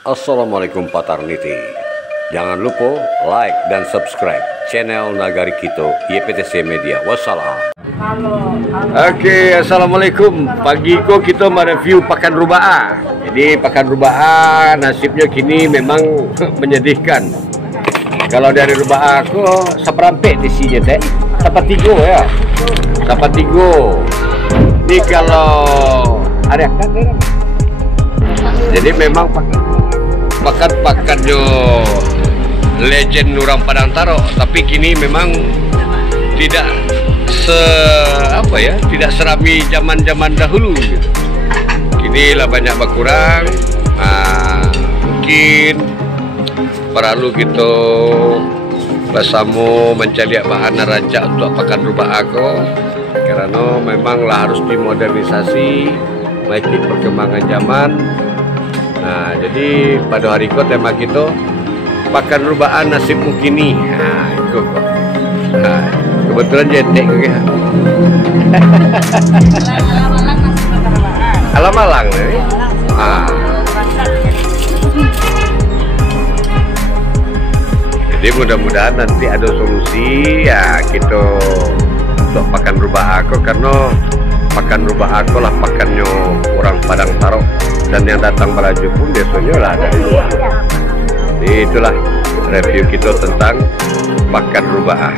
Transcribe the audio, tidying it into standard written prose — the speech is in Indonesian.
Assalamualaikum Patarniti. Jangan lupa like dan subscribe channel Nagari Kito YPTC Media. Wassalam. Oke, assalamualaikum. Pagi ko kita mereview pakan rubaa. Jadi pakan rubaa nasibnya kini memang menyedihkan. Kalau dari rubaa aku saperampek di sini teh, sapatigo ya, sapatigo. Ini kalau ada kan? Jadi memang pakan-pakannya legend orang Padang Taro, tapi kini memang tidak tidak serami zaman-zaman dahulu gitu. Kini lah banyak berkurang. Mungkin perlu kita bersama mencari bahan rancak untuk pakan rubaa aku, karena memanglah harus dimodernisasi mengikuti perkembangan zaman. Nah, jadi pada hari ini tema kita pakan rubaa nasibmu kini. Nah, itu kok. Nah, kebetulan jentek ya. Alam-alang nih. Jadi mudah-mudahan nanti ada solusi ya kita untuk pakan rubaa aku, karena pakan rubaa aku lah pakannya orang Padang Taro, dan yang datang belanja pun biasanya lah dari luar. Jadi itulah review kita tentang pakan rubaa.